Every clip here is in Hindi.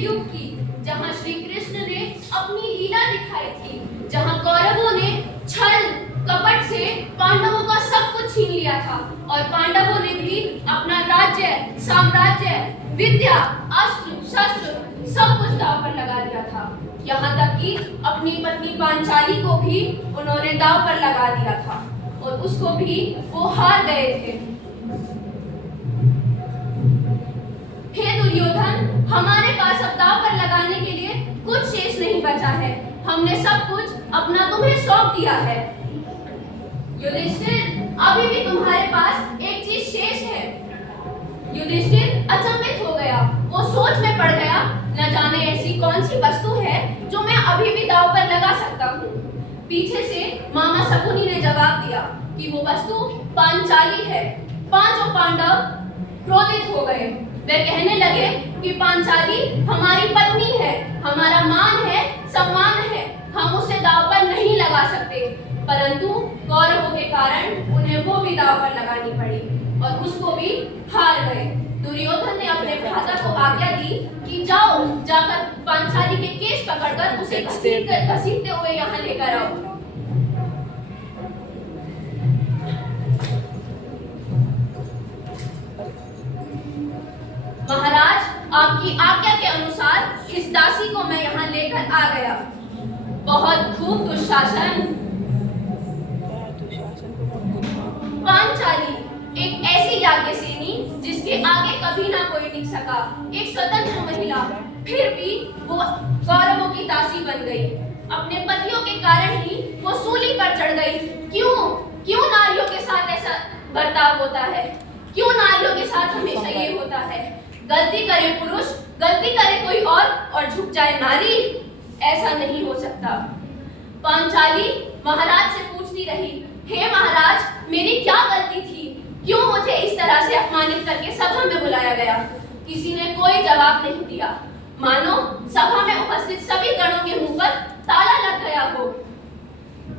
युग की, जहां श्री कृष्ण ने अपनी लीला दिखाई थी, जहां कौरवों ने छल कपट से पांडवों का सब कुछ छीन लिया था और पांडवों ने भी अपना राज्य, साम्राज्य, विद्या, अस्त्र शस्त्र सब कुछ दांव पर लगा दिया था। यहाँ तक कि अपनी पत्नी पांचाली को भी उन्होंने दांव पर लगा दिया था और उसको भी वो हार गए थे। हे दुर्योधन, हमारे पास अब दांव पर लगाने के लिए कुछ शेष नहीं बचा है। हमने सब कुछ अपना तुम्हें सौंप दिया है। युधिष्ठिर, अभी भी तुम्हारे पास एक चीज शेष है। युधिष्ठिर अचंभित हो गया, वो सोच में पड़ गया, न जाने ऐसी कौन सी वस्तु है जो मैं अभी भी दांव पर लगा सकता हूँ। पीछे से मामा शकुनी ने जवाब दिया कि वो वस्तु पांचाली है। पांचों पांडव क्रोधित हो गए। वे कहने लगे कि पांचाली हमारी पत्नी है, हमारा मान है, सम्मान है, हम उसे दांव पर नहीं लगा सकते। परंतु कौरवों के कारण उन्हें वो भी दांव पर लगानी पड़ी और उसको भी हार गए। दुर्योधन ने अपने भ्राता को आज्ञा दी कि जाओ, जाकर पांचाली के केश पकड़कर उसे घसीटते हुए यहाँ लेकर आओ। महाराज, आपकी आज्ञा के अनुसार इस दासी को मैं यहाँ लेकर आ गया। बहुत खूब दुशासन। पांचाली एक ऐसी याज्ञसेनी जिसके आगे कभी ना कोई टिक सका, एक स्वतंत्र महिला, फिर भी वो कौरवों की दासी बन गई। अपने पतियों के कारण ही वो सूली पर चढ़ गई। क्यों नारियों के साथ ऐसा बर्ताव होता है? क्यों नारियों के साथ हमेशा ये होता है? गलती करे पुरुष, गलती करे कोई और झुक जाए नारी, ऐसा नहीं हो सकता। पांचाली महाराज से पूछती रही, हे महाराज, मेरी क्या गलती थी? क्यों मुझे इस तरह से अपमानित करके सभा में बुलाया गया? किसी ने कोई जवाब नहीं दिया, मानो सभा में उपस्थित सभी गणों के मुंह पर ताला लग गया हो।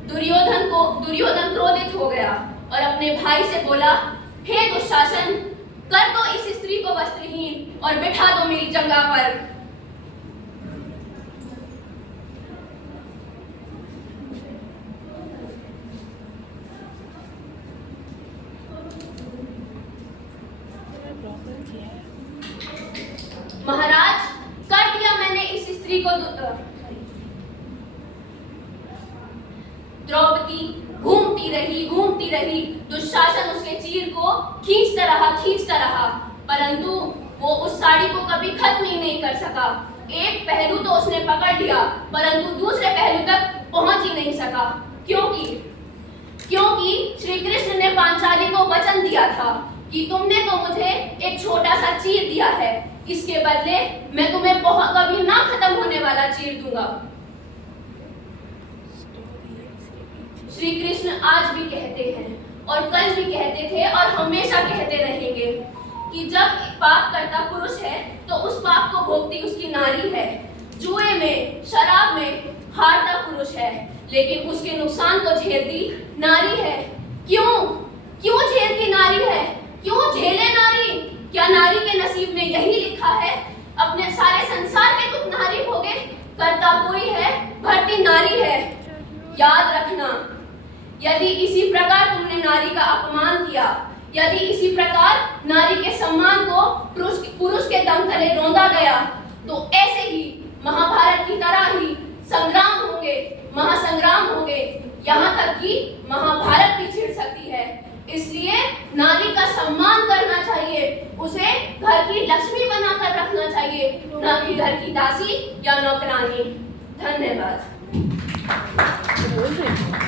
दुर्योधन क्रोधित हो गया और अपने भाई से बोला, हे दुशासन, कर दो इस स्त्री को वस्त्रहीन और बिठा दो मेरी जंगा पर। महाराज, कर दिया मैंने इस स्त्री को। द्रौपदी घूमती रही। दुशासन उसके चीर को खींचता रहा, परंतु वो उस साड़ी को कभी खत्म ही नहीं कर सका। एक पहलू तो उसने पकड़ लिया, परंतु दूसरे पहलू तक पहुंच ही नहीं सका। क्योंकि श्री कृष्ण ने पांचाली को वचन दिया था कि तुमने तो मुझे एक छोटा सा चीर दिया है, इसके बदले मैं तुम्हें कभी ना खत्म होने वाला चीर दूंगा। श्री कृष्ण आज भी कहते हैं और कल भी कहते थे और हमेशा कहते रहेंगे कि जब पाप करता पुरुष है तो उस पाप को भोगती उसकी नारी है। जुए में, शराब में हारता पुरुष है, लेकिन उसके नुकसान को झेलती नारी है। क्यों झेलती नारी है? क्यों झेले नारी? क्या नारी के नसीब में यही लिखा है, अपने सारे संसार के दुख नारी भोगे? करता कोई है, भरती नारी है। याद रखना, यदि इसी प्रकार तुमने नारी का अपमान किया, यदि इसी प्रकार नारी के सम्मान को पुरुष के दम तले रौंदा गया, तो ऐसे ही महाभारत की तरह ही संग्राम होंगे, महासंग्राम होंगे, यहाँ तक कि महाभारत भी छिड़ सकती है। इसलिए नारी का सम्मान करना चाहिए, उसे घर की लक्ष्मी बनाकर रखना चाहिए, न कि घर की दासी या नौकरानी। धन्यवाद।